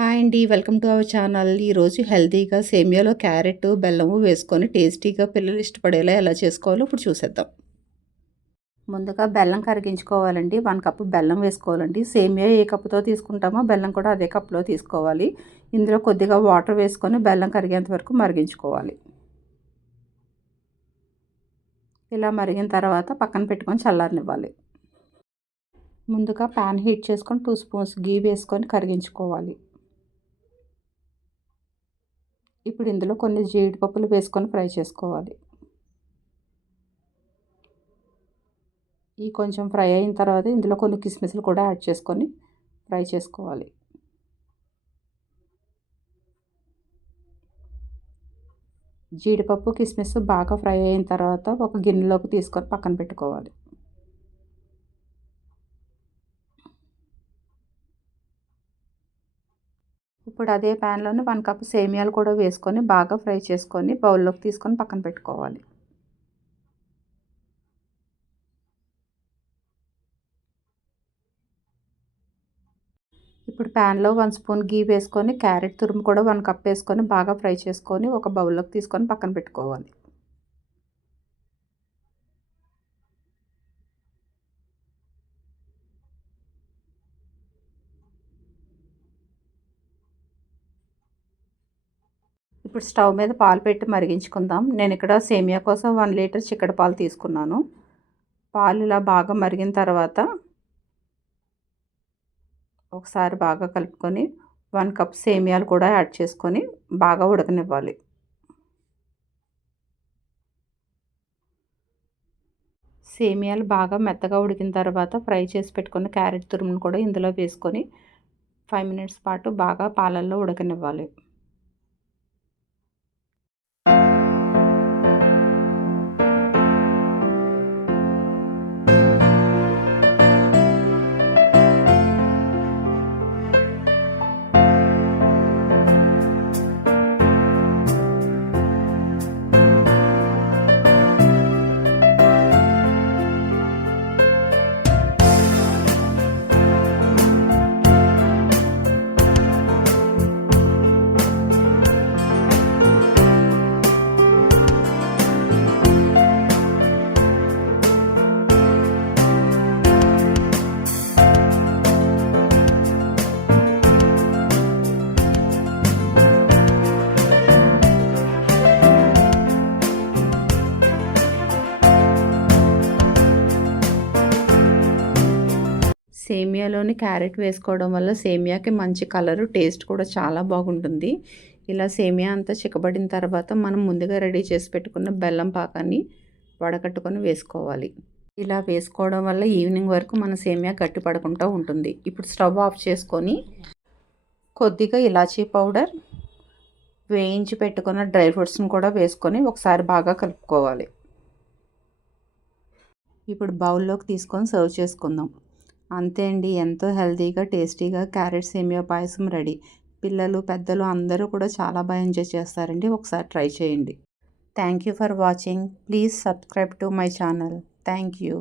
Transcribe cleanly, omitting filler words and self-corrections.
Hi అండి. Welcome to our channel. ఈరోజు హెల్తీగా సేమియాలో క్యారెట్, బెల్లము వేసుకొని టేస్టీగా పిల్లలు ఇష్టపడేలా ఎలా చేసుకోవాలో ఇప్పుడు చూసేద్దాం. ముందుగా బెల్లం కరిగించుకోవాలండి. 1 కప్పు బెల్లం వేసుకోవాలండి. సేమియా ఏ కప్పుతో తీసుకుంటామో బెల్లం కూడా అదే కప్పులో తీసుకోవాలి. ఇందులో కొద్దిగా వాటర్ వేసుకొని బెల్లం కరిగేంత వరకు మరిగించుకోవాలి. ఇలా మరిగిన తర్వాత పక్కన పెట్టుకొని చల్లారనివ్వాలి. ముందుగా ప్యాన్ హీట్ చేసుకొని 2 స్పూన్స్ గీ వేసుకొని కరిగించుకోవాలి. ఇప్పుడు ఇందులో కొన్ని జీడిపప్పులు వేసుకొని ఫ్రై చేసుకోవాలి. ఈ కొంచెం ఫ్రై అయిన తర్వాత ఇందులో కొన్ని కిస్మిస్లు కూడా యాడ్ చేసుకొని ఫ్రై చేసుకోవాలి. జీడిపప్పు కిస్మిస్ బాగా ఫ్రై అయిన తర్వాత ఒక గిన్నెలోకి తీసుకొని పక్కన పెట్టుకోవాలి. ఇప్పుడు అదే ప్యాన్లోనే 1 కప్ సేమియాలు కూడా వేసుకొని బాగా ఫ్రై చేసుకొని బౌల్లోకి తీసుకొని పక్కన పెట్టుకోవాలి. ఇప్పుడు ప్యాన్లో 1 స్పూన్ గీ వేసుకొని క్యారెట్ తురుము కూడా 1 కప్ వేసుకొని బాగా ఫ్రై చేసుకొని ఒక బౌల్లోకి తీసుకొని పక్కన పెట్టుకోవాలి. ఇప్పుడు స్టవ్ మీద పాలు పెట్టి మరిగించుకుందాం. నేను ఇక్కడ సేమియా కోసం 1 లీటర్ చిక్కటి పాలు తీసుకున్నాను. పాలు ఇలా బాగా మరిగిన తర్వాత ఒకసారి బాగా కలుపుకొని 1 కప్ సేమియాలు కూడా యాడ్ చేసుకొని బాగా ఉడకనివ్వాలి. సేమియాలు బాగా మెత్తగా ఉడికిన తర్వాత ఫ్రై చేసి పెట్టుకున్న క్యారెట్ తురుమును కూడా ఇందులో వేసుకొని 5 మినిట్స్ పాటు బాగా పాలల్లో ఉడకనివ్వాలి. సేమియాలోని క్యారెట్ వేసుకోవడం వల్ల సేమియాకి మంచి కలరు, టేస్ట్ కూడా చాలా బాగుంటుంది. ఇలా సేమియా అంతా చిక్కబడిన తర్వాత మనం ముందుగా రెడీ చేసి పెట్టుకున్న బెల్లం పాకాన్ని వడకట్టుకొని వేసుకోవాలి. ఇలా వేసుకోవడం వల్ల ఈవినింగ్ వరకు మన సేమియా గట్టిపడకుండా ఉంటుంది. ఇప్పుడు స్టవ్ ఆఫ్ చేసుకొని కొద్దిగా ఇలాచీ పౌడర్, వేయించి పెట్టుకున్న డ్రై ఫ్రూట్స్ని కూడా వేసుకొని ఒకసారి బాగా కలుపుకోవాలి. ఇప్పుడు బౌల్లోకి తీసుకొని సర్వ్ చేసుకుందాం. అంతే అండి, ఎంతో హెల్తీగా టేస్టీగా క్యారెట్ సేమియా పాయసం రెడీ. పిల్లలు పెద్దలు అందరూ కూడా చాలా బాగా ఎంజాయ్ చేస్తారండి. ఒకసారి ట్రై చేయండి. Thank you for watching. Please subscribe to my channel. Thank you.